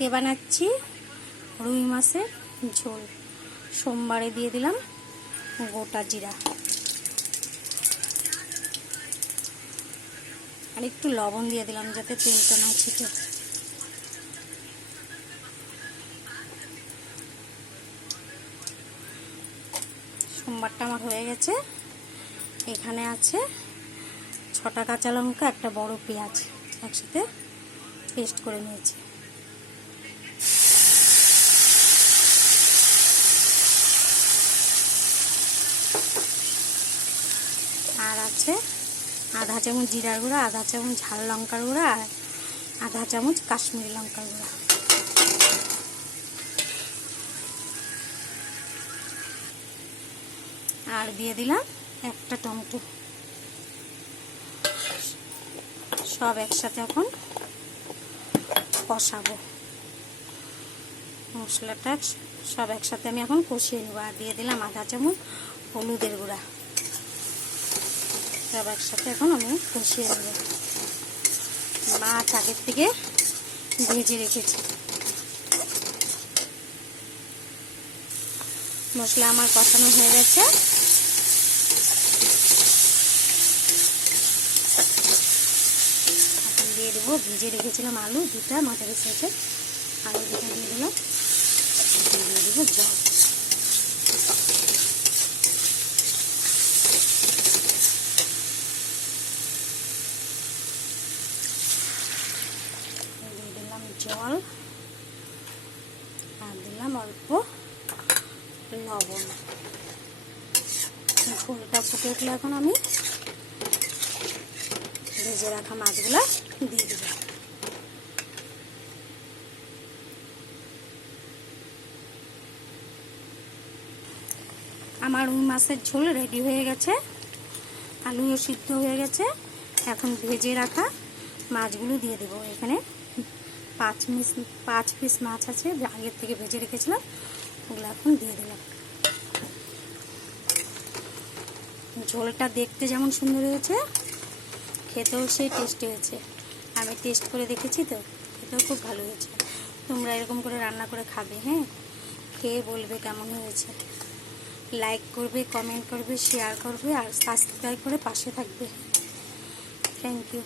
আজকে বানাচ্ছি রুই মাছের ঝোল। সোমবারে দিয়ে দিলাম গোটা জিরা আর একটু লবণ দিয়ে দিলাম যাতে তেলটা না ছিটে। সোমবারটা আমার হয়ে গেছে। এখানে আছে 6টা কাঁচা লঙ্কা, একটা বড় পেঁয়াজ একসাথে পেস্ট করে নিয়েছি। আর আছে আধা চামচ জিরার গুঁড়া, আধা চামচ ঝাল লঙ্কার গুঁড়া আর আধা চামচ কাশ্মীরি লঙ্কার গুঁড়া। আর দিয়ে দিলাম একটা টমেটো। সব একসাথে এখন কষাবো। মশলাটা সব একসাথে আমি এখন কষিয়ে নেব। আর দিয়ে দিলাম আধা চামচ হলুদের গুঁড়া। সব একসাথে এখন আমি কষিয়ে নেব। মাছ আগের থেকে ভেজে রেখেছি। মশলা আমার কষানো হয়ে গেছে। এখন দিয়ে দেবো ভেজে রেখেছিলাম আলু দুটা মাঝারি সাইজের। আলু দুটা দিয়ে দিলাম। দিয়ে দেবো জল। দিয়ে দিলাম জল আর দিলাম অল্প লবণ। ঝোলটা ফুটে উঠলে এখন আমি ভেজে রাখা মাছগুলা দিয়ে দেব। আমার রুই মাছের ঝোল রেডি হয়ে গেছে। আলুও সিদ্ধ হয়ে গেছে। এখন ভেজে রাখা মাছগুলো দিয়ে দেবো। এখানে 5 পিস মাছ আছে, আগের থেকে ভেজে রেখেছিলাম, ওগুলো এখন দিয়ে দিলাম। ঝোলটা দেখতে যেমন সুন্দর হয়েছে, খেতেও সেই টেস্টি হয়েছে। আমি টেস্ট করে দেখেছি তো, খেতেও খুব ভালো হয়েছে। তোমরা এরকম করে রান্না করে খাবে, হ্যাঁ, খেয়ে বলবে কেমন হয়েছে। লাইক করবে, কমেন্ট করবে, শেয়ার করবে আর সাবস্ক্রাইব করে পাশে থাকবে। Thank you.